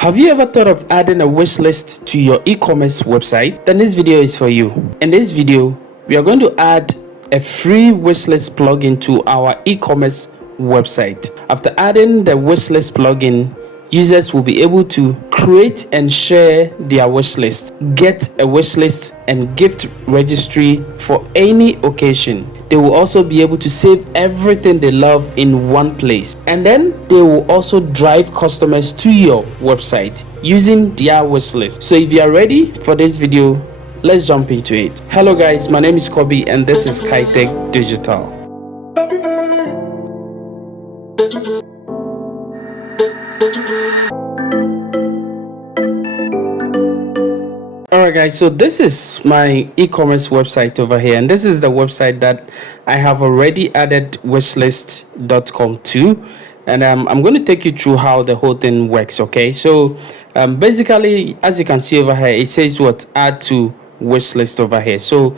Have you ever thought of adding a wish list to your e-commerce website? Then this video is for you. In this video, we are going to add a free wishlist plugin to our e-commerce website. After adding the wishlist plugin, users will be able to create and share their wish list, get a wish list and gift registry for any occasion. They will also be able to save everything they love in one place, and then they will also drive customers to your website using their wish list. So if you are ready for this video, let's jump into it. Hello guys, my name is Kobe and this is Kaetech Digital. Alright guys, so this is my e-commerce website over here, and this is the website that I have already added wishlists.com to, and I'm going to take you through how the whole thing works. Okay, so basically, as you can see over here, it says what add to wishlist over here. So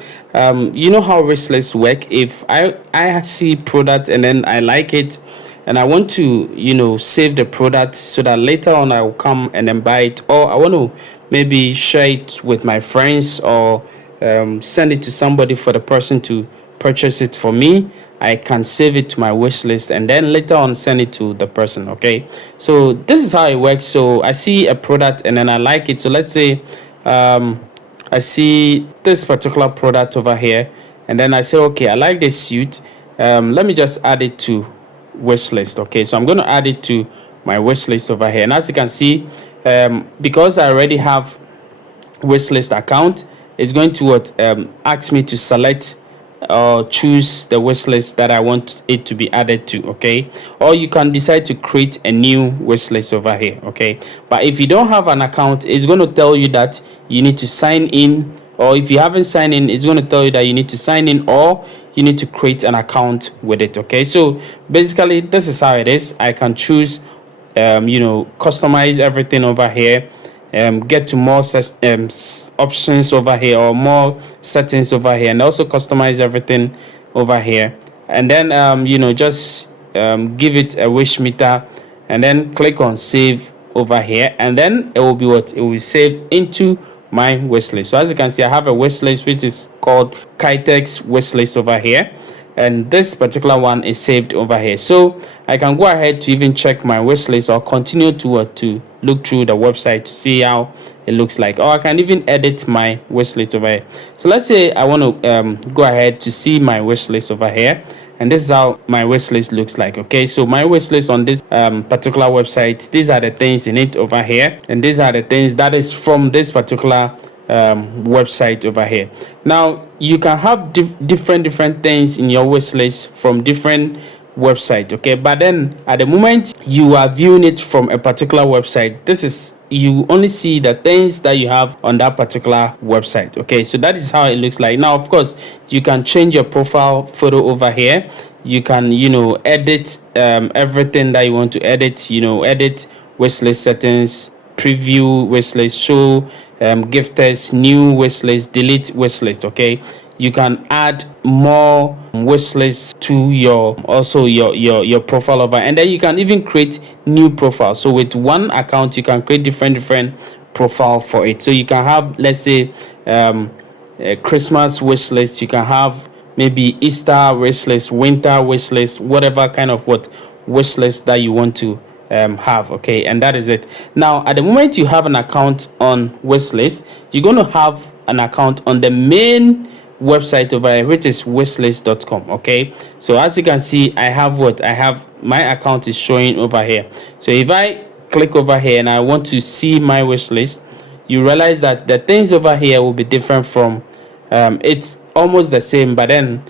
you know how wishlist work. If I see product and then I like it and I want to save the product so that later on I will come and then buy it, or I want to maybe share it with my friends, or send it to somebody for the person to purchase it for me, I can save it to my wish list and then later on send it to the person. Okay, so this is how it works. So I see a product and then I like it. So let's say I see this particular product over here and then I say, okay, I like this suit, let me just add it to wish list. Okay, so I'm going to add it to my wish list over here, and as you can see, because I already have wishlist account, it's going to ask me to select or choose the wish list that I want it to be added to. Okay, or you can decide to create a new wish list over here. Okay, but if you don't have an account, it's going to tell you that you need to sign in, or if you haven't signed in, it's going to tell you that you need to sign in or you need to create an account with it. Okay, so basically this is how it is. I can choose customize everything over here, get to more options over here, or more settings over here, and also customize everything over here, and then just give it a wish meter and then click on save over here, and then it will be what it will save into my wish list. So as you can see, I have a wish list which is called Kaetech's wish list over here, and this particular one is saved over here. So I can go ahead to even check my wish list, or continue to look through the website to see how it looks like, or I can even edit my wish list over here. So let's say I want to go ahead to see my wish list over here, and this is how my wish list looks like. Okay, so my wish list on this particular website, these are the things in it over here, and these are the things that is from this particular website over here. Now you can have different things in your wish list from different website. Okay, but then at the moment you are viewing it from a particular website, this is you only see the things that you have on that particular website. Okay, so that is how it looks like. Now of course you can change your profile photo over here. You can edit everything that you want to edit. Edit wishlist settings, preview wishlist, show gifters, new wishlist, delete wishlist. Okay, you can add more wishlists to your profile over, and then you can even create new profiles. So with one account you can create different profile for it. So you can have, let's say, a Christmas wish list, you can have maybe Easter wish list, winter wish list, whatever kind of wish list that you want to have. Okay, and that is it. Now at the moment you have an account on wishlist, you're going to have an account on the main website over here, which is wishlist.com. okay, so as you can see, I have my account is showing over here. So if I click over here and I want to see my wish list, you realize that the things over here will be different from it's almost the same, but then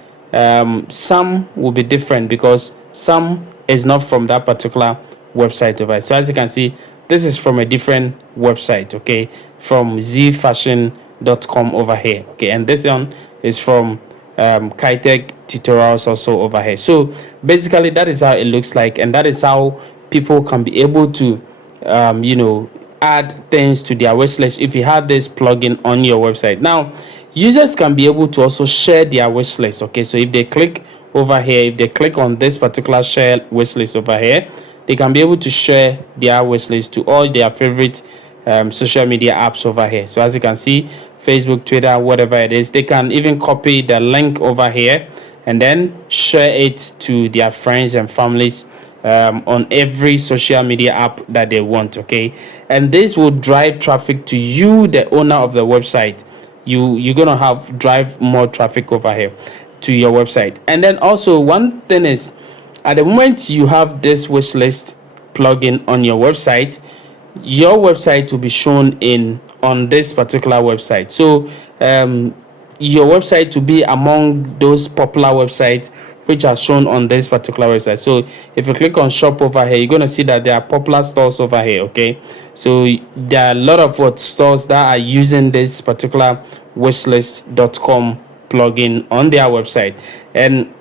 some will be different because some is not from that particular website over here. So as you can see, this is from a different website, okay, from zfashion.com over here. Okay, and this one is from Kaetech tutorials also over here. So basically that is how it looks like, and that is how people can be able to add things to their wish list if you have this plugin on your website. Now users can be able to also share their wish list. Okay, so if they click over here, if they click on this particular share wish list over here, they can be able to share their wish list to all their favorite social media apps over here. So as you can see, Facebook, Twitter, whatever it is, they can even copy the link over here and then share it to their friends and families on every social media app that they want. Okay, and this will drive traffic to you, the owner of the website. You're gonna have drive more traffic over here to your website. And then also one thing is, at the moment you have this wish list plugin on your website, your website will be shown in on this particular website. So your website will be among those popular websites which are shown on this particular website. So if you click on shop over here, you're going to see that there are popular stores over here. Okay, so there are a lot of stores that are using this particular wishlist.com plugin on their website. And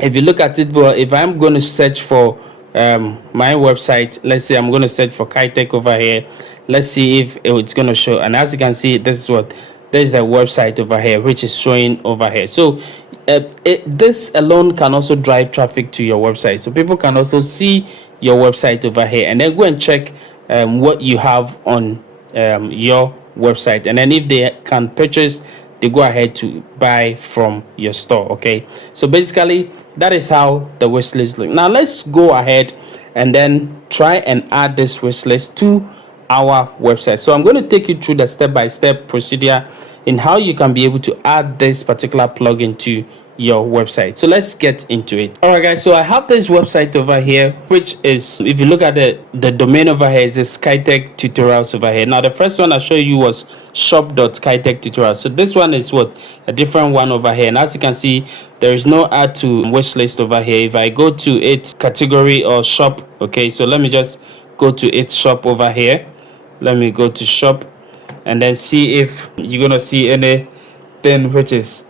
if you look at it, well, if I'm going to search for my website, let's say I'm going to search for Kaetech over here, let's see if it's going to show. And as you can see, this is a website over here which is showing over here. So this alone can also drive traffic to your website, so people can also see your website over here and then go and check what you have on your website, and then if they can purchase, they go ahead to buy from your store. Okay, so basically that is how the wish list looks. Now let's go ahead and then try and add this wish list to our website. So I'm going to take you through the step-by-step procedure in how you can be able to add this particular plugin to your website. So let's get into it. All right guys, so I have this website over here, which is, if you look at the domain over here, is this Kaetech tutorials over here. Now the first one I showed you was shop.kaetech tutorials. So this one is a different one over here, and as you can see, there is no add to wish list over here. If I go to its category or shop, okay, so let me just go to its shop over here. Let me go to shop and then see if you're gonna see anything which is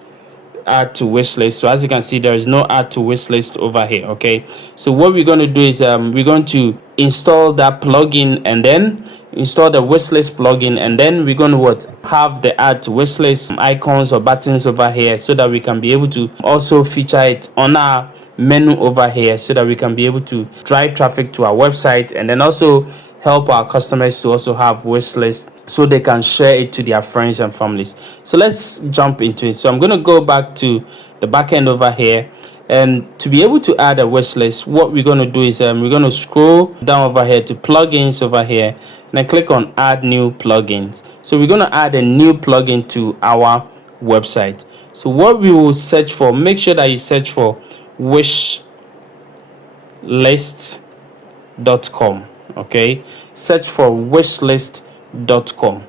add to wish list. So as you can see, there is no add to wish list over here. Okay, so what we're going to do is we're going to install that plugin and then install the wish list plugin, and then we're going to have the add to wish list icons or buttons over here, so that we can be able to also feature it on our menu over here, so that we can be able to drive traffic to our website, and then also help our customers to also have wish list so they can share it to their friends and families. So let's jump into it. So I'm going to go back to the back end over here, and to be able to add a wish list, what we're going to do is we're going to scroll down over here to plugins over here, and I click on add new plugins. So we're going to add a new plugin to our website. So what we will search for, make sure that you search for wishlists.com. Okay, search for wishlists.com.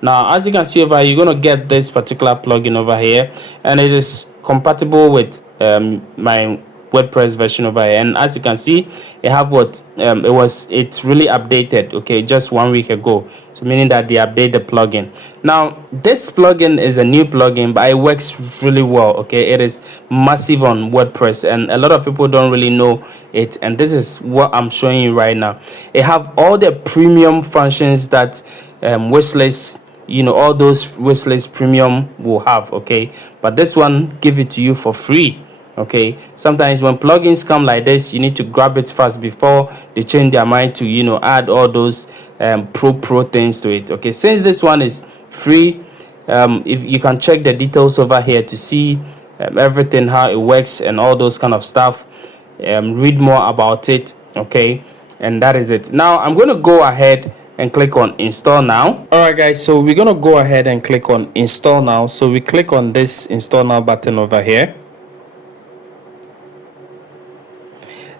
Now as you can see over here, you're going to get this particular plugin over here, and it is compatible with my WordPress version over here. And as you can see, it have it's really updated, okay, just 1 week ago, so meaning that they update the plugin. Now this plugin is a new plugin, but it works really well. Okay, it is massive on WordPress, and a lot of people don't really know it, and this is what I'm showing you right now. It have all the premium functions that wishlist, all those wishlist premium will have. Okay, but this one give it to you for free. Okay, sometimes when plugins come like this, you need to grab it fast before they change their mind to add all those pro things to it. Okay, since this one is free, if you can check the details over here to see everything, how it works and all those kind of stuff, read more about it. Okay, and that is it. Now I'm going to go ahead and click on install now. All right guys, so we're going to go ahead and click on install now. So we click on this install now button over here,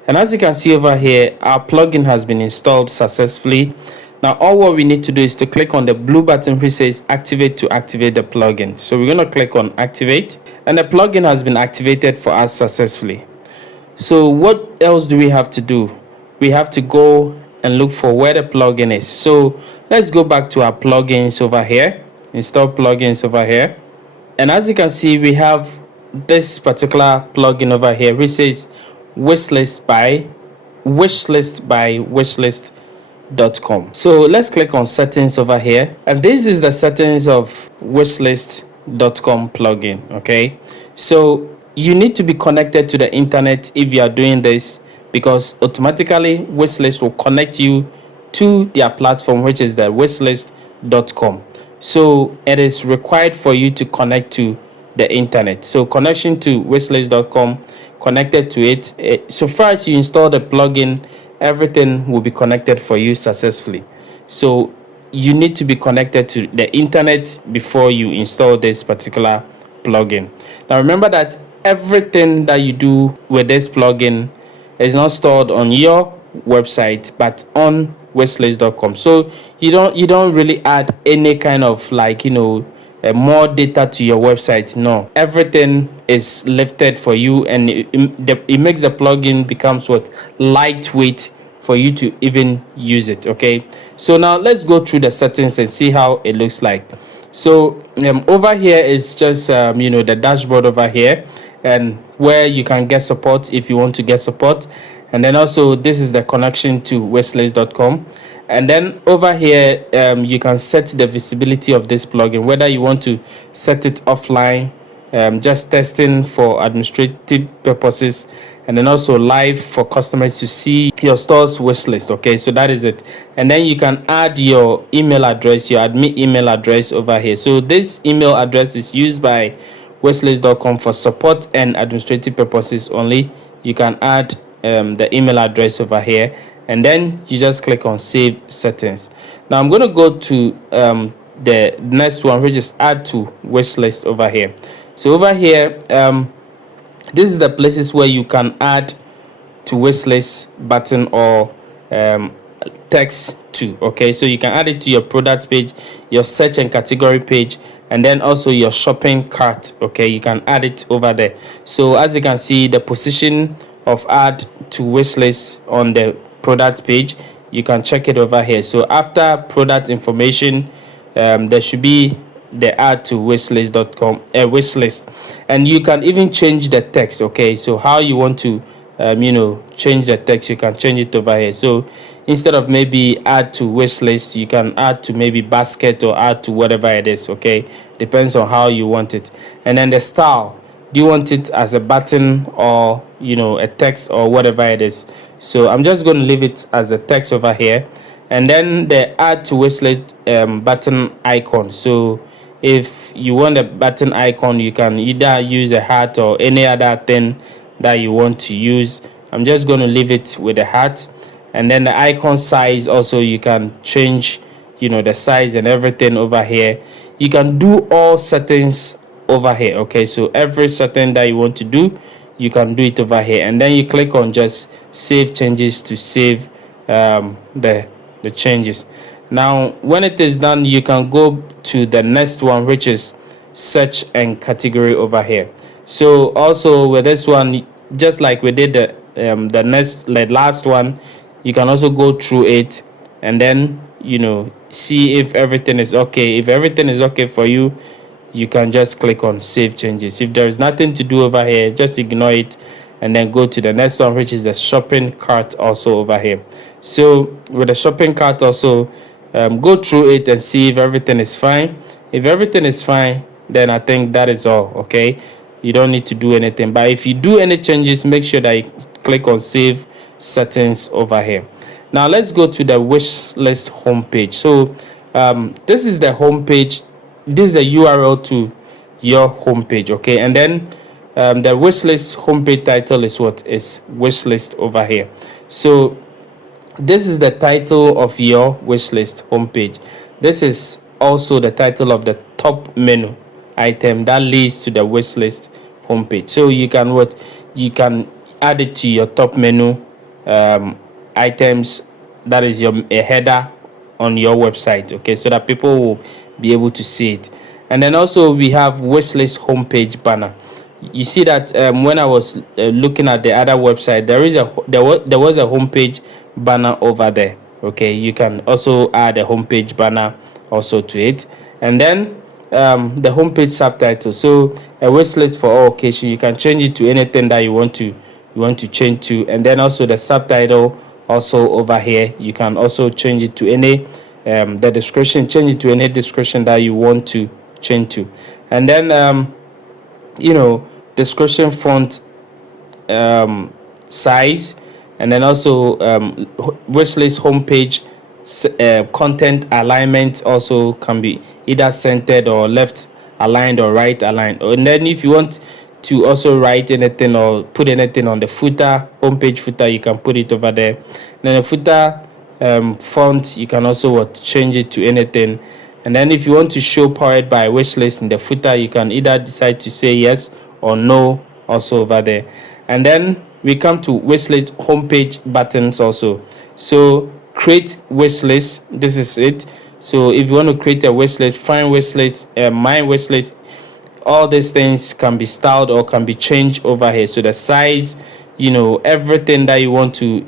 and as you can see over here, our plugin has been installed successfully. Now all what we need to do is to click on the blue button which says activate to activate the plugin. So we're going to click on activate, and the plugin has been activated for us successfully. So what else do we have to do? We have to go and look for where the plugin is. So let's go back to our plugins over here, install plugins over here, and as you can see, we have this particular plugin over here which says wishlist by wishlist.com. So let's click on settings over here, and this is the settings of wishlist.com plugin. Okay, so you need to be connected to the internet if you are doing this, because automatically Wishlist will connect you to their platform, which is the wishlists.com. So it is required for you to connect to the internet. So connection to wishlists.com, connected to it. So far as you install the plugin, everything will be connected for you successfully. So you need to be connected to the internet before you install this particular plugin. Now remember that everything that you do with this plugin is not stored on your website but on wishlists.com. So you don't really add any kind of more data to your website. No, everything is lifted for you, and it makes the plugin becomes what lightweight for you to even use it. Okay, so now let's go through the settings and see how it looks like. So over here is just the dashboard over here, and where you can get support if you want to get support. And then also this is the connection to wishlists.com. And then over here you can set the visibility of this plugin, whether you want to set it offline, just testing for administrative purposes, and then also live for customers to see your store's wish list. Okay, so that is it. And then you can add your email address, your admin email address over here. So this email address is used by wishlists.com for support and administrative purposes only. You can add the email address over here, and then you just click on save settings. Now I'm going to go to the next one, which is add to wish list over here. So over here this is the places where you can add to wish list button or text to. Okay, so you can add it to your product page, your search and category page, and then also your shopping cart. Okay, you can add it over there. So as you can see, the position of add to wish list on the product page, you can check it over here. So after product information, there should be the add to wishlist.com wish list, and you can even change the text. Okay, so how you want to change the text, you can change it over here. So instead of maybe add to wish list, you can add to maybe basket or add to whatever it is. Okay, depends on how you want it. And then the style, do you want it as a button or a text or whatever it is? So I'm just going to leave it as a text over here. And then the add to wish list button icon. So if you want a button icon, you can either use a heart or any other thing that you want to use. I'm just going to leave it with a heart. And then the icon size also, you can change the size and everything over here. You can do all settings over here. Okay, so every setting that you want to do, you can do it over here. And then you click on just save changes to save the changes. Now when it is done, you can go to the next one, which is search and category over here. So also with this one, just like we did the last one, you can also go through it and then see if everything is okay. If everything is okay for you, you can just click on save changes. If there is nothing to do over here, just ignore it and then go to the next one, which is the shopping cart also over here. So with the shopping cart also, go through it and see if everything is fine. If everything is fine, then I think that is all. Okay, you don't need to do anything, but if you do any changes, make sure that you click on save settings over here. Now let's go to the wish list homepage. So this is the homepage. This is the URL to your homepage. Okay, and then the wish list homepage title is what is wish list over here. So this is the title of your wish list homepage. This is also the title of the top menu item that leads to the wish list homepage. So you can add it to your top menu items. That is a header on your website. Okay, so that people will be able to see it. And then also we have wish list homepage banner. You see that when I was looking at the other website, there was a homepage banner over there. Okay, you can also add a homepage banner also to it. And then the homepage subtitle. So a wish list for all occasions, you can change it to anything that you want to change to. And then also the subtitle also over here, you can also change it to any the description, change it to any description that you want to change to. And then description font size, and then also wishlist homepage content alignment also can be either centered or left aligned or right aligned. And then if you want to also write anything or put anything on the footer, homepage footer, you can put it over there. And then the footer font, you can also change it to anything. And then if you want to show powered by wishlist in the footer, you can either decide to say yes or no also over there. And then we come to wishlist homepage buttons also. So create wishlist, this is it. So if you want to create a wishlist, find wishlist, my wishlist, all these things can be styled or can be changed over here. So the size, everything that you want to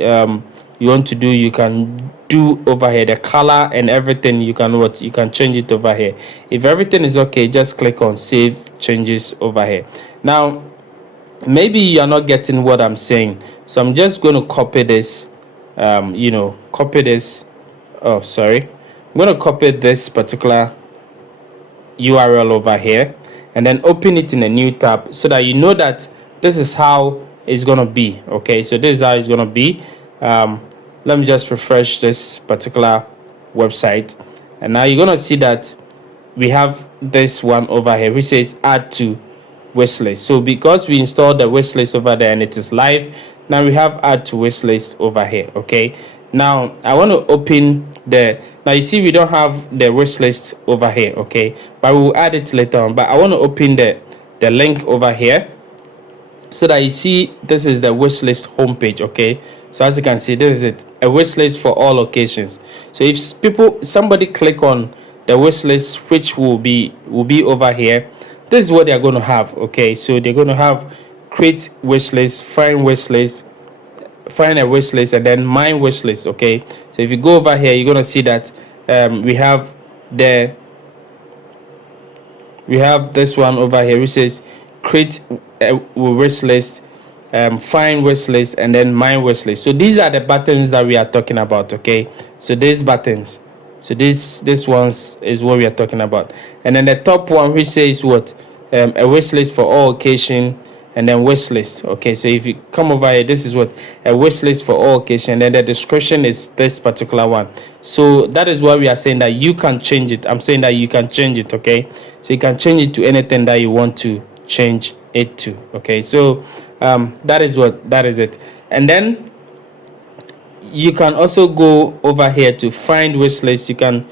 do, you can do over here. The color and everything, you can change it over here. If everything is okay, just click on save changes over here. Now maybe you are not getting what I'm saying, so I'm just going to copy this. Copy this. Oh, sorry. I'm going to copy this particular URL over here and then open it in a new tab so that you know that this is how it's going to be. Okay, so this is how it's going to be. Let me just refresh this particular website, and now you're going to see that we have this one over here which says add to wishlist. So because we installed the wishlist over there and it is live, now we have add to wishlist over here. Okay, now I want to open now you see we don't have the wishlist over here, okay, but we will add it later on. But I want to open the link over here so that you see this is the wishlist homepage. Okay, so as you can see, this is it, a wishlist for all locations. So if somebody click on the wishlist, which will be over here, this is what they're going to have. Okay, so they're going to have create wishlist, find a wishlist, and then my wishlist. Okay, so if you go over here, you're going to see that we have this one over here which says create a wishlist, find wishlist, and then my wishlist. So these are the buttons that we are talking about. Okay, so these buttons, so this ones is what we are talking about. And then the top one which says what, a wishlist for all occasion, and then wishlist. Okay, so if you come over here, this is what, a wishlist for all occasion, and then the description is this particular one. So that is why we are saying that you can change it. I'm saying that you can change it. Okay, so you can change it to anything that you want to change it to. Okay, so that is it. And then you can also go over here to find wishlist. You can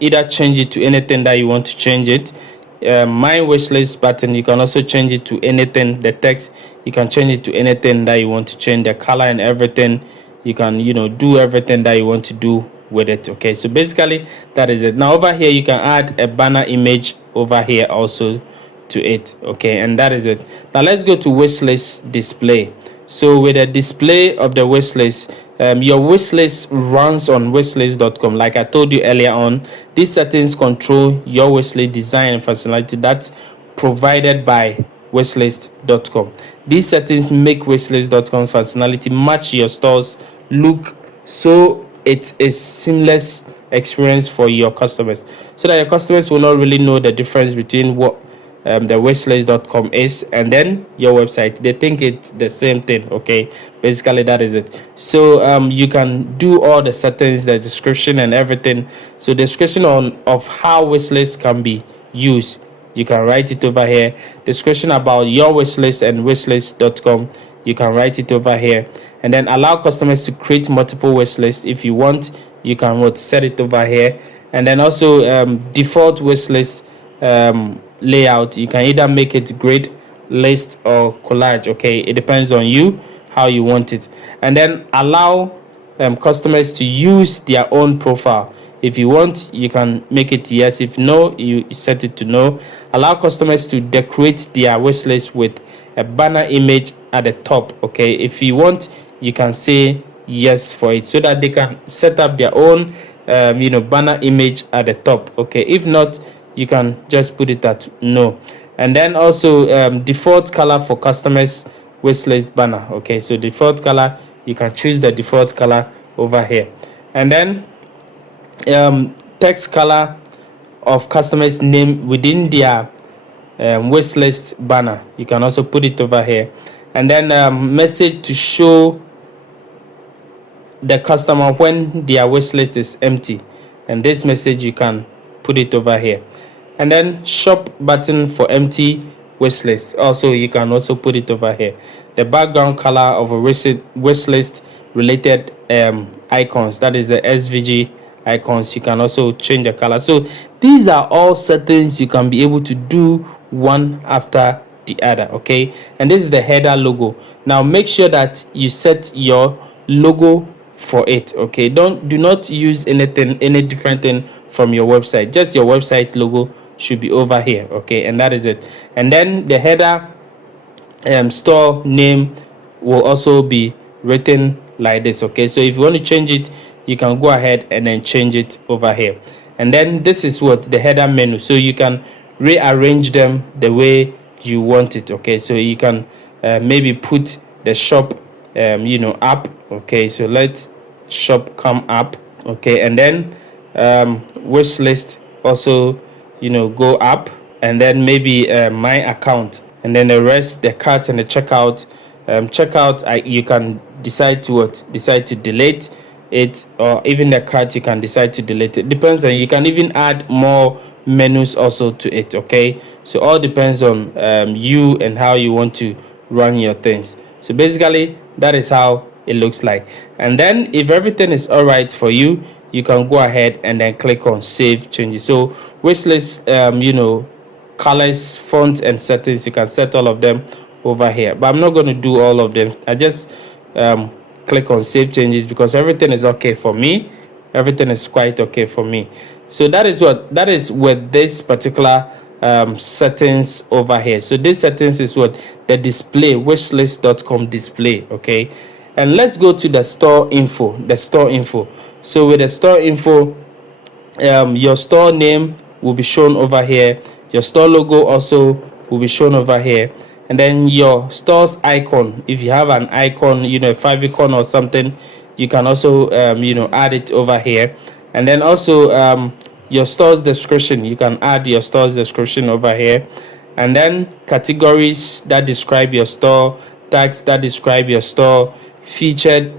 either change it to anything that you want to change it. My wishlist button, you can also change it to anything. The text, you can change it to anything that you want to change. The color and everything, you can do everything that you want to do with it. Okay, so basically that is it. Now over here you can add a banner image over here also to it. Okay, and that is it. Now let's go to wishlist display. So with the display of the wishlist, your wishlist runs on wishlist.com. Like I told you earlier on, these settings control your wishlist design and functionality that's provided by wishlist.com. These settings make wishlist.com's functionality match your store's look, so it is seamless experience for your customers, so that your customers will not really know the difference between what the wishlist.com is and then your website. They think it's the same thing. Okay, basically that is it. So you can do all the settings, the description and everything. So description of how wishlist can be used, you can write it over here. Description about your wishlist and wishlist.com, you can write it over here. And then allow customers to create multiple wishlists. If you want, you can set it over here. And then also default wishlist layout, you can either make it grid, list or collage. Okay, it depends on you how you want it. And then allow customers to use their own profile. If you want, you can make it yes. If no, you set it to no. Allow customers to decorate their wish list with a banner image at the top. Okay, if you want, you can say yes for it, so that they can set up their own banner image at the top. Okay, if not, you can just put it at no. And then also default color for customers wish list banner. Okay, so default color, you can choose the default color over here. And then text color of customers name within their wish list banner, you can also put it over here. And then message to show the customer when their wish list is empty, and this message you can put it over here. And then shop button for empty wish list, also you can also put it over here. The background color of a wish list related icons, that is the SVG icons, you can also change the color. So these are all settings you can be able to do one after the other. Okay, and this is the header logo. Now make sure that you set your logo for it. Okay, do not use any different thing from your website. Just your website logo should be over here. Okay, and that is it. And then the header store name will also be written like this. Okay, so if you want to change it, you can go ahead and then change it over here. And then this is what the header menu, so you can rearrange them the way you want it. Okay, so you can maybe put the shop up. Okay, so let shop come up. Okay, and then wish list also go up, and then maybe my account, and then the rest, the cart and the checkout. You can decide to delete it, or even the cart you can decide to delete it. Depends on, you can even add more menus also to it. Okay, so all depends on you and how you want to run your things. So basically that is how it looks like. And then if everything is all right for you, you can go ahead and then click on save changes. So wishlist colors, fonts and settings, you can set all of them over here, but I'm not going to do all of them. I just click on save changes because everything is okay for me. Everything is quite okay for me. So that is with this particular settings over here. So this settings is what the display, wishlist.com display. Okay, and let's go to the store info. So with the store info, your store name will be shown over here. Your store logo also will be shown over here. And then your store's icon, if you have an icon, a favicon or something, you can also add it over here. And then also your store's description, you can add your store's description over here. And then categories that describe your store, tags that describe your store, feature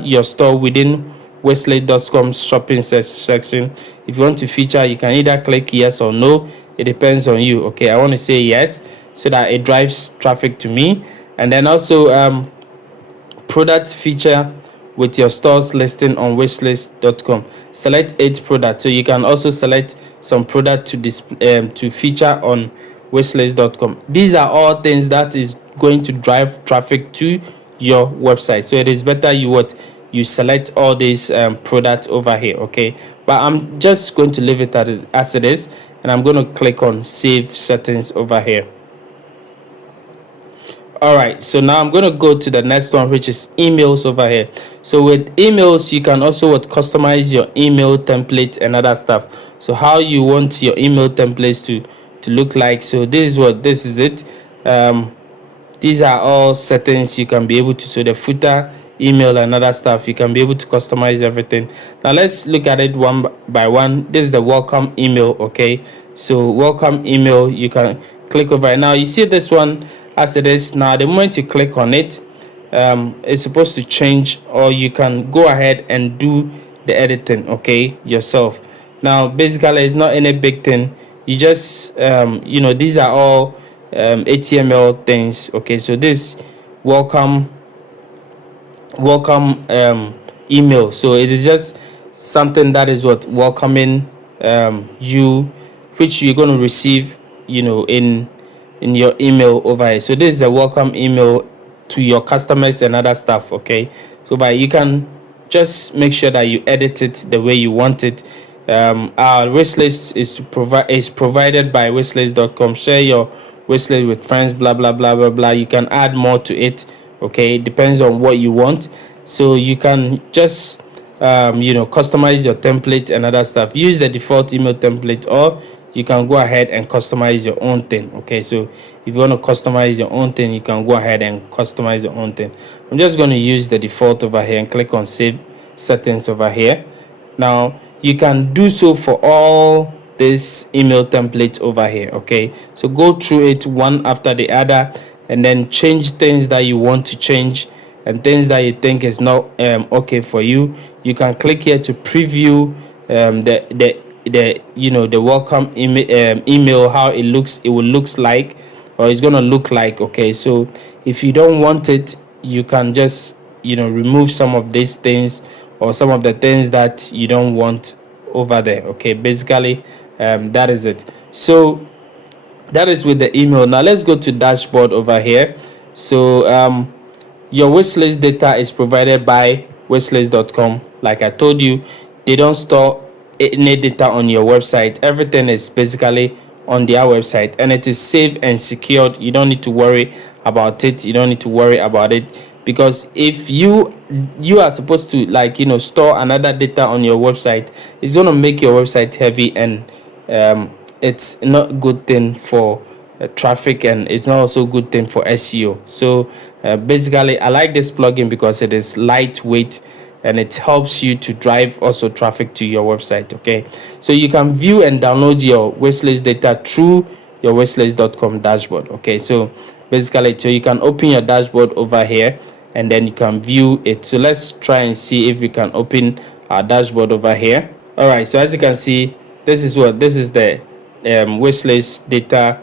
your store within wishlist.com shopping section. If you want to feature, you can either click yes or no. It depends on you. Okay, I want to say yes so that it drives traffic to me. And then also product feature with your store's listing on wishlist.com. Select 8 products, so you can also select some product to display to feature on wishlist.com. These are all things that is going to drive traffic to your website, so it is better you select all these products over here. Okay, but I'm just going to leave it as it is, and I'm going to click on save settings over here. All right, so now I'm going to go to the next one, which is emails over here. So with emails, you can also customize your email template and other stuff. So how you want your email templates to look like. So this is it. These are all settings you can be able to. So the footer, email and other stuff, you can be able to customize everything. Now let's look at it one by one. This is the welcome email. Okay, so welcome email, you can click over it. Now you see this one as it is. Now the moment you click on it, it's supposed to change, or you can go ahead and do the editing, okay, yourself. Now basically it's not any big thing. You just these are all HTML things. Okay, so this welcome email, so it is just something that is welcoming you, which you're going to receive in your email over here. So this is a welcome email to your customers and other stuff. Okay, so but you can just make sure that you edit it the way you want it. Our wish list is provided by wishlist.com. Share your wish list with friends, blah blah blah blah blah. You can add more to it. Okay, it depends on what you want. So you can just customize your template and other stuff. Use the default email template, or you can go ahead and customize your own thing. Okay, so if you want to customize your own thing, you can go ahead and customize your own thing. I'm just going to use the default over here and click on save settings over here. Now you can do so for all this email template over here. Okay, so go through it one after the other and then change things that you want to change, and things that you think is not okay for you, you can click here to preview the welcome email, how it will looks like, or it's gonna look like. Okay, so if you don't want it, you can just remove some of these things, or some of the things that you don't want over there. Okay, basically that is it. So that is with the email. Now let's go to dashboard over here. So your wishlist data is provided by wishlist.com. Like I told you, they don't store any data on your website. Everything is basically on their website, and it is safe and secured. You don't need to worry about it. You don't need to worry about it, because if you are supposed to store another data on your website, it's going to make your website heavy, and it's not a good thing for traffic, and it's not also a good thing for SEO. So basically I like this plugin because it is lightweight, and it helps you to drive also traffic to your website. Okay, so you can view and download your wishlist data through your wishlist.com dashboard. Okay, so basically, so you can open your dashboard over here, and then you can view it. So let's try and see if we can open our dashboard over here. All right, so as you can see, this is the wishlist data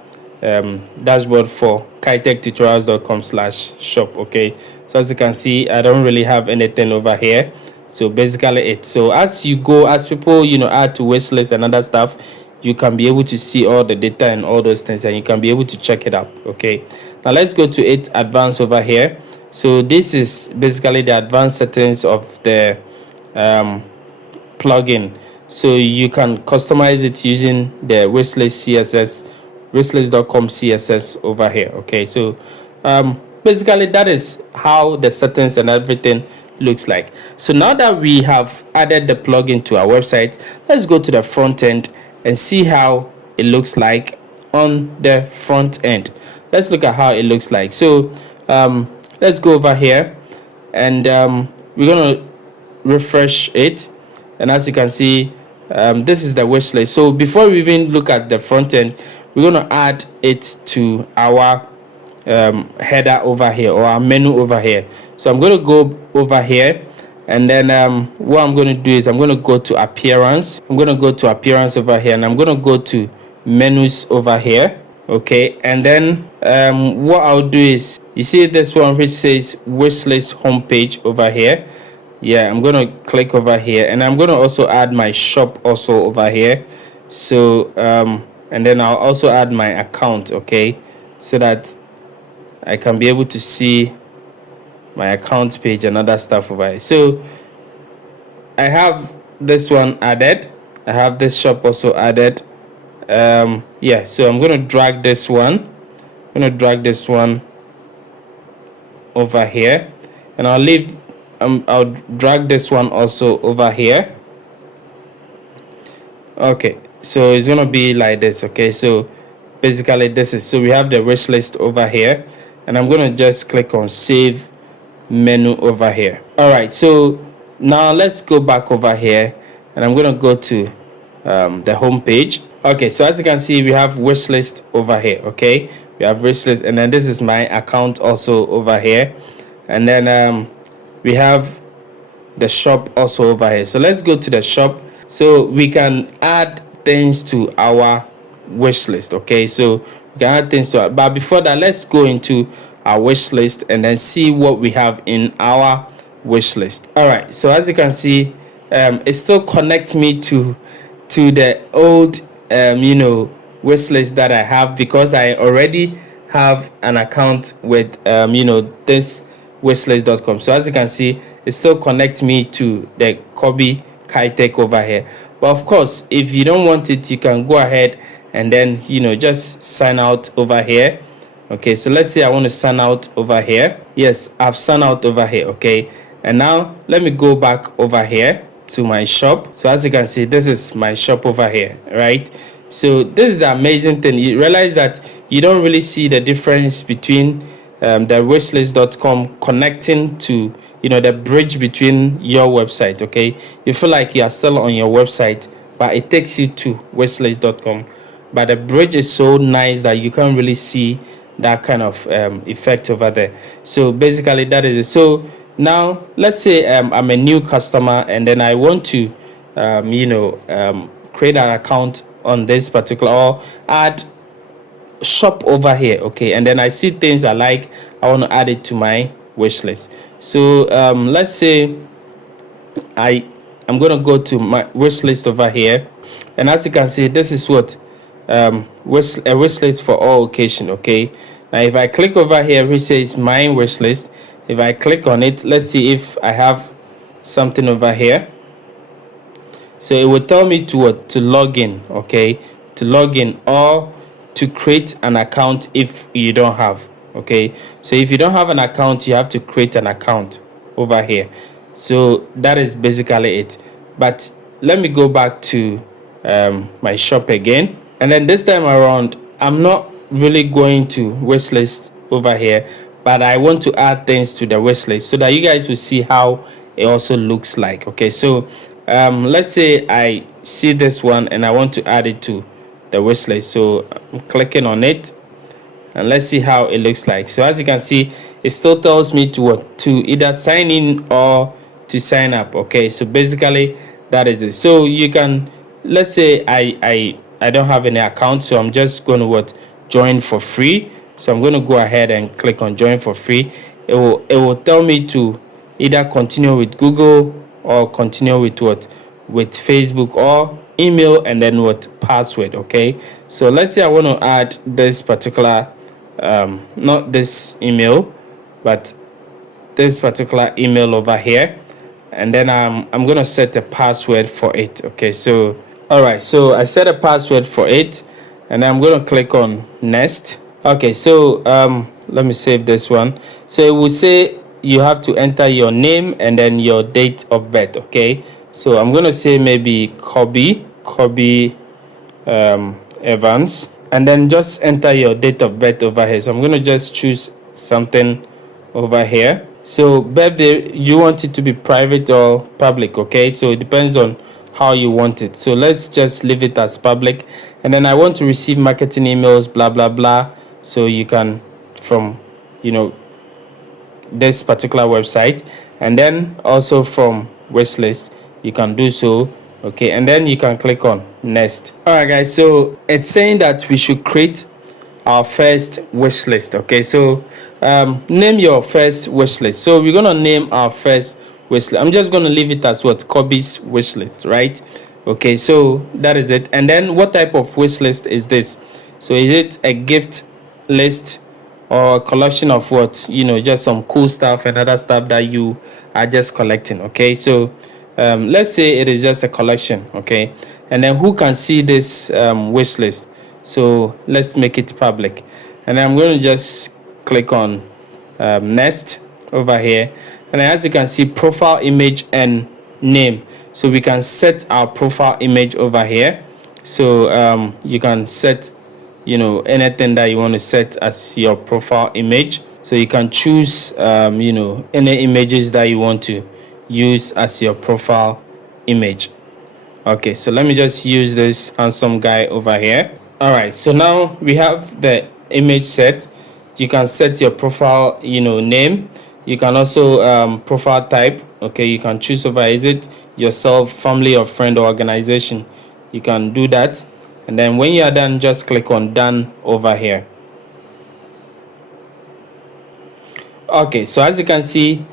dashboard for kaetechtutorials.com/shop. Okay, so as you can see, I don't really have anything over here. So basically so as people add to wishlist and other stuff, you can be able to see all the data and all those things, and you can be able to check it out. Okay, now let's go to it advanced over here. So this is basically the advanced settings of the plugin. So you can customize it using the wishlist CSS, wishlist.com CSS over here. Okay, so basically that is how the settings and everything looks like. So now that we have added the plugin to our website, let's go to the front end and see how it looks like on the front end. Let's look at how it looks like. So let's go over here, and we're gonna refresh it, and as you can see, this is the wish list. So before we even look at the front end, we're going to add it to our header over here, or our menu over here. So I'm going to go over here, and then what I'm going to do is I'm going to go to appearance. I'm going to go to appearance over here, and I'm going to go to menus over here. Okay, and then what I'll do is, you see this one which says wish list homepage over here. Yeah, I'm gonna click over here, and I'm gonna also add my shop also over here. So and then I'll also add my account. Okay, so that I can be able to see my account page and other stuff over here. So I have this one added, I have this shop also added. Yeah, so I'm gonna drag this one, over here, and I'll drag this one also over here. Okay, so it's gonna be like this. Okay, so basically this is, so we have the wish list over here, and I'm gonna just click on save menu over here. All right, so now let's go back over here, and I'm gonna go to the home page. Okay, so as you can see, we have wish list over here. Okay, we have wish list, and then this is my account also over here, and then we have the shop also over here. So let's go to the shop, so we can add things to our wish list. Okay, so we can add things to it, but before that, let's go into our wish list and then see what we have in our wish list. All right, so as you can see, it still connects me to the old wish list that I have, because I already have an account with this wishlist.com. So as you can see, it still connects me to the Kobe Kaetech over here. But of course, if you don't want it, you can go ahead and then just sign out over here. Okay, so let's say I want to sign out over here. Yes, I've signed out over here. Okay, and now let me go back over here to my shop. So as you can see, this is my shop over here, right? So this is the amazing thing. You realize that you don't really see the difference between the wishlist.com connecting to the bridge between your website. Okay, you feel like you are still on your website, but it takes you to wishlist.com, but the bridge is so nice that you can't really see that kind of effect over there. So basically that is it. So now let's say I'm a new customer and then I want to create an account on this particular, or add shop over here. Okay, and then I see things I like, I want to add it to my wish list. So let's say I'm going to go to my wish list over here, and as you can see, this is what a wish list for all occasion. Okay, now if I click over here which says my wish list, if I click on it, let's see if I have something over here. So it will tell me to what, to log in. Okay, to log in or to create an account if you don't have. Okay, so if you don't have an account, you have to create an account over here. So that is basically it. But let me go back to my shop again, and then this time around I'm not really going to wish list over here, but I want to add things to the wish list so that you guys will see how it also looks like. Okay, so let's say I see this one and I want to add it to the wish list. So I'm clicking on it and let's see how it looks like. So as you can see, it still tells me to what, to either sign in or to sign up. Okay, so basically that is it. So you can, let's say I don't have any account, so I'm just going to what, join for free. So I'm going to go ahead and click on join for free. It will tell me to either continue with Google or continue with what, with Facebook, or email and then what, password. Okay, so let's say I want to add this particular not this email but this particular email over here, and then I'm gonna set a password for it. Okay, so all right, so I set a password for it and I'm gonna click on next. Okay, so let me save this one. So it will say you have to enter your name and then your date of birth. Okay, so I'm gonna say maybe Kobe Evans, and then just enter your date of birth over here. So I'm going to just choose something over here. So birthday, you want it to be private or public. Okay, so it depends on how you want it. So let's just leave it as public, and then I want to receive marketing emails, blah blah blah. So you can, from this particular website, and then also from Wishlist you can do so. Okay, and then you can click on next. All right guys, so it's saying that we should create our first wish list. Okay, so name your first wish list. So we're gonna name our first wish list. I'm just gonna leave it as what, Kobe's wish list, right? Okay, so that is it. And then what type of wish list is this? So is it a gift list or a collection of what, just some cool stuff and other stuff that you are just collecting? Okay, so let's say it is just a collection. Okay, and then who can see this wish list? So let's make it public, and I'm going to just click on next over here, and as you can see, profile image and name. So we can set our profile image over here. So you can set anything that you want to set as your profile image. So you can choose any images that you want to use as your profile image. Okay, so let me just use this handsome guy over here. All right, so now we have the image set. You can set your profile name. You can also profile type. Okay, you can choose over, is it yourself, family, or friend, or organization. You can do that, and then when you are done, just click on done over here. Okay, so as you can see,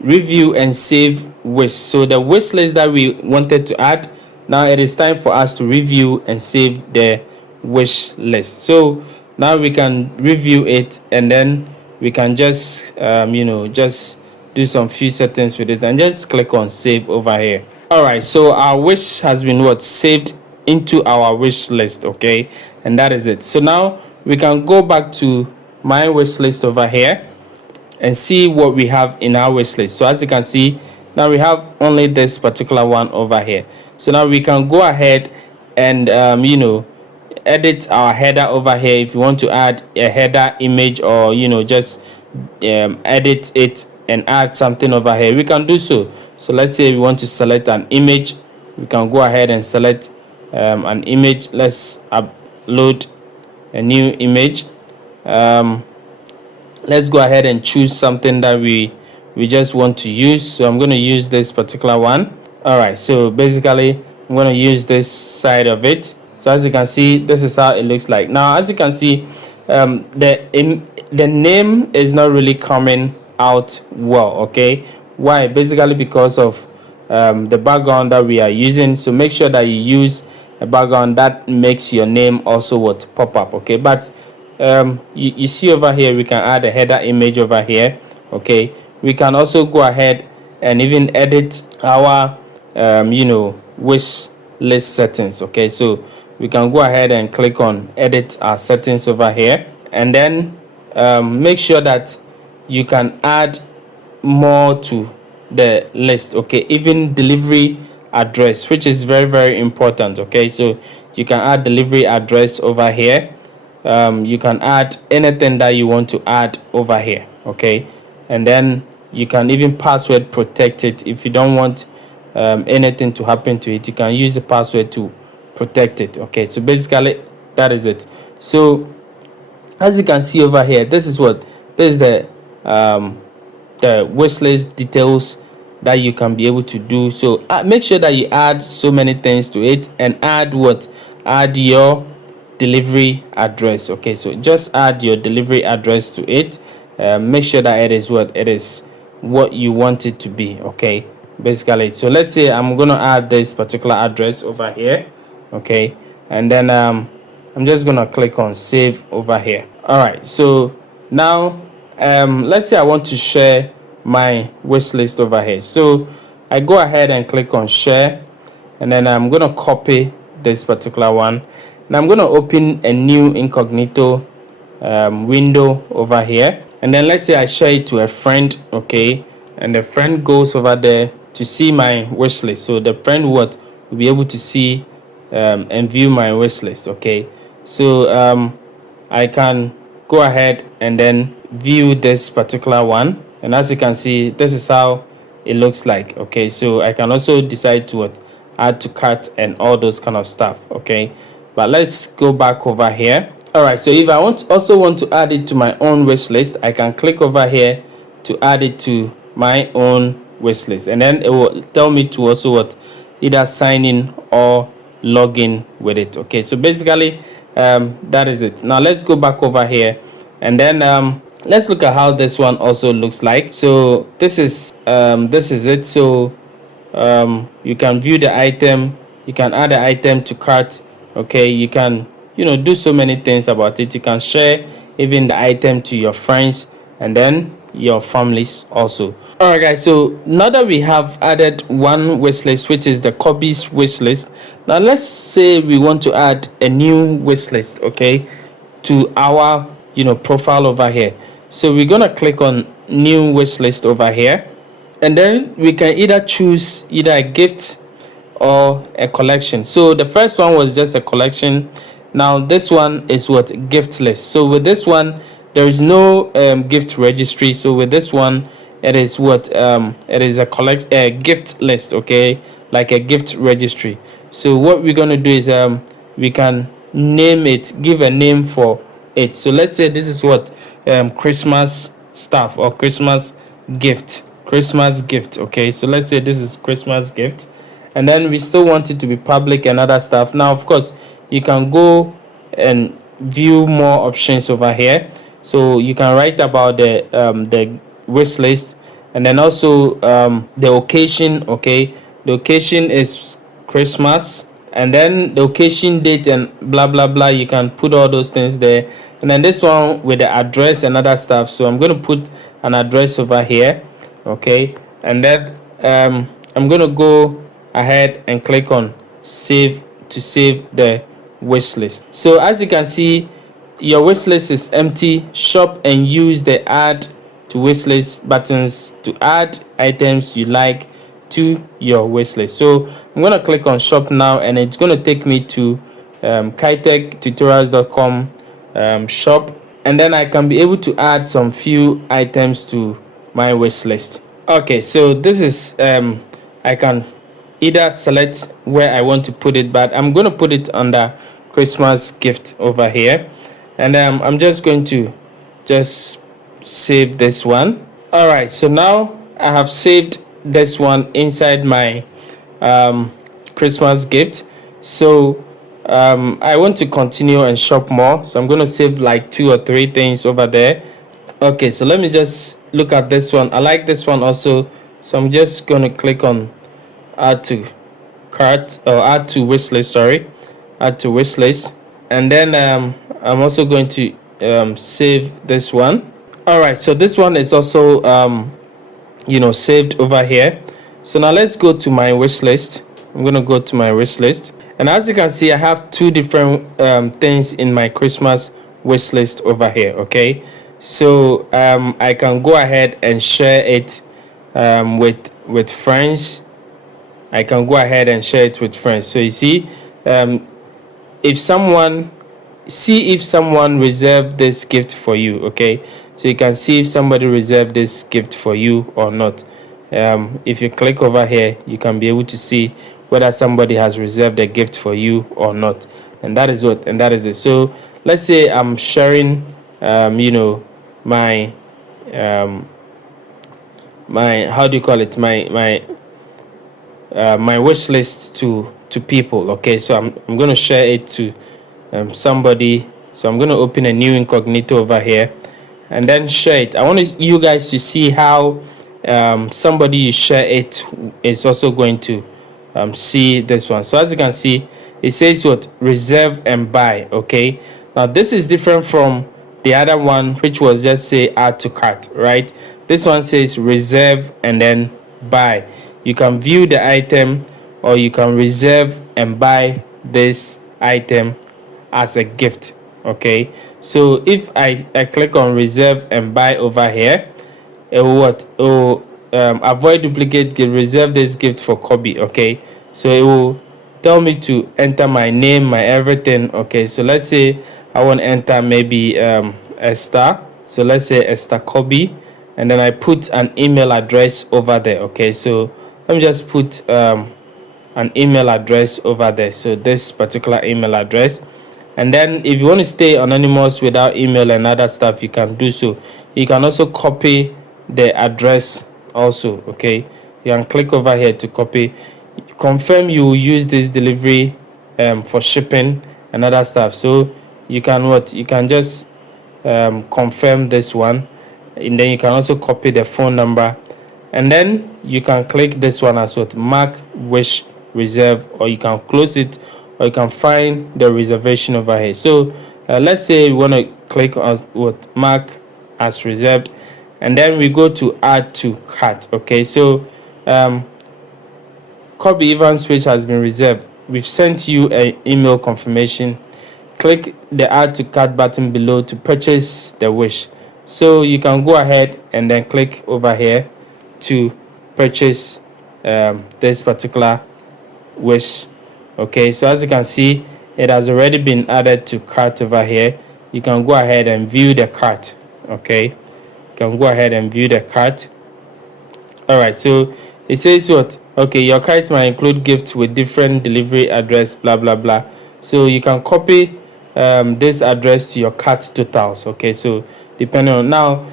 review and save wish. So the wish list that we wanted to add, now it is time for us to review and save the wish list. So now we can review it, and then we can just just do some few settings with it and just click on save over here. All right, so our wish has been saved into our wish list. Okay, and that is it. So now we can go back to my wish list over here and see what we have in our wish list. So as you can see, now we have only this particular one over here. So now we can go ahead and edit our header over here. If you want to add a header image, or just edit it and add something over here, we can do so. So let's say we want to select an image, we can go ahead and select an image. Let's upload a new image, let's go ahead and choose something that we just want to use. So I'm going to use this particular one. All right, so basically I'm going to use this side of it. So as you can see, this is how it looks like. Now as you can see, the name is not really coming out well. Okay, why? Basically because of the background that we are using. So make sure that you use a background that makes your name also what pop up. Okay, but you see over here, we can add a header image over here. Okay, we can also go ahead and even edit our wish list settings. Okay, so we can go ahead and click on edit our settings over here, and then make sure that you can add more to the list. Okay, even delivery address, which is very important. Okay, so you can add delivery address over here. You can add anything that you want to add over here. Okay, and then you can even password protect it. If you don't want anything to happen to it, you can use the password to protect it. Okay, so basically that is it. So as you can see over here, this is the wish list details that you can be able to do. So make sure that you add so many things to it, and add your delivery address. Okay, so just add your delivery address to it. Make sure that it is what you want it to be. Okay, basically. So let's say I'm gonna add this particular address over here. Okay, and then I'm just gonna click on save over here. All right, so now let's say I want to share my wish list over here. So I go ahead and click on share, and then I'm gonna copy this particular one, and I'm gonna open a new incognito window over here, and then let's say I share it to a friend. Okay, and the friend goes over there to see my wish list. So the friend will be able to see and view my wish list. Okay, so I can go ahead and then view this particular one, and as you can see, this is how it looks like. Okay, so I can also decide to add to cart and all those kind of stuff. Okay, but let's go back over here. All right, so if I also want to add it to my own wish list, I can click over here to add it to my own wish list, and then it will tell me to also either sign in or log in with it. Okay, so basically that is it. Now let's go back over here, and then let's look at how this one also looks like. So this is it. So you can view the item, you can add the item to cart. Okay, you can do so many things about it. You can share even the item to your friends and then your families also. All right guys, so now that we have added one wish list, which is the Kobe's wish list, now let's say we want to add a new wish list, okay, to our profile over here. So we're gonna click on new wish list over here, and then we can either choose either a gift or a collection. So the first one was just a collection. Now this one is gift list. So with this one there is no gift registry. So with this one it is it is a gift list. Okay, like a gift registry. So what we're going to do is we can name it, give a name for it. So let's say this is Christmas stuff or Christmas gift. Okay, so let's say this is Christmas gift, and then we still want it to be public and other stuff. Now of course you can go and view more options over here. So you can write about the wish list, and then also the occasion. Okay, the occasion is Christmas, and then the occasion date and blah blah blah. You can put all those things there, and then this one with the address and other stuff. So I'm going to put an address over here. Okay, and then I'm going to go ahead and click on save to save the wish list. So as you can see, your wish list is empty. Shop and use the add to wish list buttons to add items you like to your wish list. So I'm going to click on shop now, and it's going to take me to kaetechtutorials.com shop, and then I can be able to add some few items to my wish list. Okay, so this is I can either select where I want to put it, but I'm going to put it under Christmas gift over here. and I'm just going to just save this one. All right, so now I have saved this one inside my Christmas gift. So I want to continue and shop more, so I'm going to save like 2 or 3 things over there. Okay, so let me just look at this one. I like this one also, so I'm just going to click on add to cart, or add to wishlist, sorry, add to wishlist. And then I'm also going to save this one. All right, so this one is also saved over here. So now let's go to my wish list. I'm going to go to my wish list, and as you can see, I have 2 different things in my Christmas wish list over here. Okay, so I can go ahead and share it with friends. I can go ahead and share it with friends. So you see, if someone reserved this gift for you. Okay, so you can see if somebody reserved this gift for you or not. If you click over here, you can be able to see whether somebody has reserved a gift for you or not, and that is it. So let's say I'm sharing my my how do you call it, my wish list to people. Okay, so I'm going to share it to somebody. So I'm going to open a new incognito over here and then share it. I want you guys to see how somebody you share it is also going to see this one. So as you can see, it says what, reserve and buy. Okay, now this is different from the other one, which was just say add to cart, right? This one says reserve and then buy. You can view the item, or you can reserve and buy this item as a gift. Okay, so if I click on reserve and buy over here, it will what, it will avoid duplicate gift, reserve this gift for Kobe. Okay, so it will tell me to enter my name, my everything. Okay, so let's say I want to enter maybe Esther. So let's say Esther Kobe, and then I put an email address over there. Okay, so let me just put an email address over there. So this particular email address. And then if you want to stay anonymous without email and other stuff, you can do so. You can also copy the address also. Okay, you can click over here to copy. Confirm you will use this delivery for shipping and other stuff. So you can just confirm this one, and then you can also copy the phone number, and then you can click this one as what, mark wish reserve, or you can close it, or you can find the reservation over here. So let's say we want to click on what, mark as reserved, and then we go to add to cart. Okay, so Kobe Evans Wish has been reserved. We've sent you an email confirmation. Click the add to cart button below to purchase the wish. So you can go ahead and then click over here to purchase this particular wish. Okay, so as you can see, it has already been added to cart over here. You can go ahead and view the cart. Okay, you can go ahead and view the cart. All right, so it says what, okay, your cart might include gifts with different delivery address, blah blah blah. So you can copy this address to your cart totals. Okay, so depending on now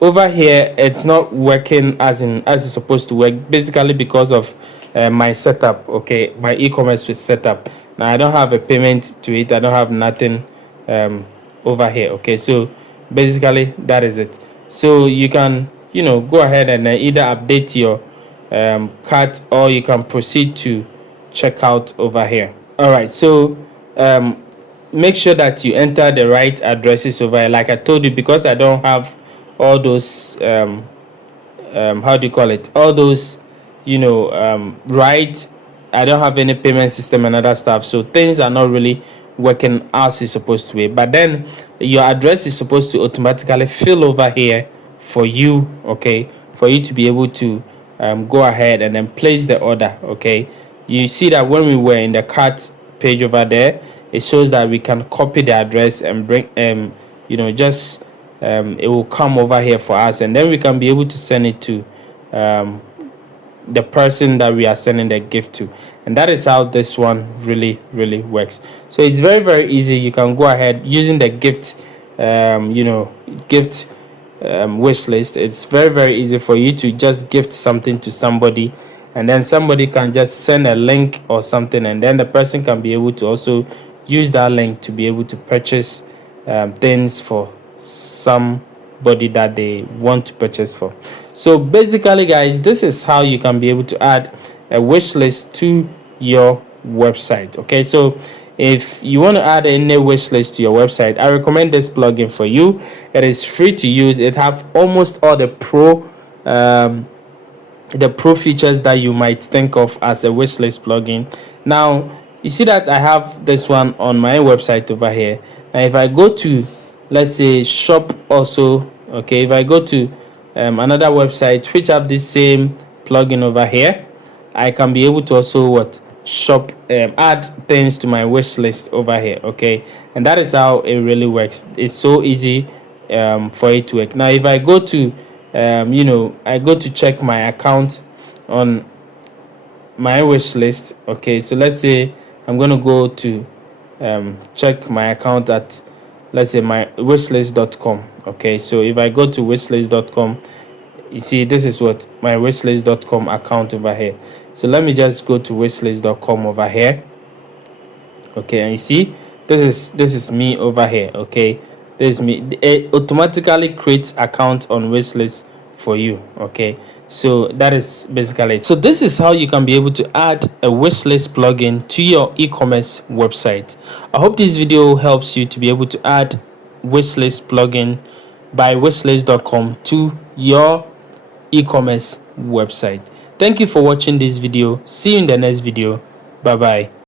over here, it's not working as it's supposed to work, basically because of my setup. Okay, my e-commerce was set up. Now I don't have a payment to it, I don't have nothing over here. Okay, so basically that is it. So you can go ahead and either update your cart, or you can proceed to checkout over here. All right, so make sure that you enter the right addresses over here. Like I told you, because I don't have all those how do you call it, all those right, I don't have any payment system and other stuff, so things are not really working as it's supposed to be. But then your address is supposed to automatically fill over here for you. Okay, for you to be able to go ahead and then place the order. Okay, you see that when we were in the cart page over there, it shows that we can copy the address and bring just it will come over here for us, and then we can be able to send it to the person that we are sending the gift to. And that is how this one really works. So it's very easy. You can go ahead using the gift gift wish list. It's very easy for you to just gift something to somebody, and then somebody can just send a link or something, and then the person can be able to also use that link to be able to purchase things for somebody that they want to purchase for. So basically, guys, this is how you can be able to add a wish list to your website. Okay, so if you want to add any wish list to your website, I recommend this plugin for you. It is free to use. It have almost all the pro features that you might think of as a wish list plugin. Now you see that I have this one on my website over here. Now if I go to, let's say, shop also, okay, if I go to another website which have the same plugin over here, I can be able to also what shop add things to my wish list over here. Okay, and that is how it really works. It's so easy for it to work. Now if I go to I go to check my account on my wish list. Okay, so let's say I'm going to go to check my account at, let's say, my wishlist.com. okay, so if I go to wishlist.com, you see this is what my wishlist.com account over here. So let me just go to wishlist.com over here. Okay, and you see this is me over here. Okay, this is me. It automatically creates account on wishlist for you. Okay, so that is basically it. So this is how you can be able to add a wishlist plugin to your e-commerce website. I hope this video helps you to be able to add wishlist plugin by wishlist.com to your e-commerce website. Thank you for watching this video. See you in the next video. Bye bye.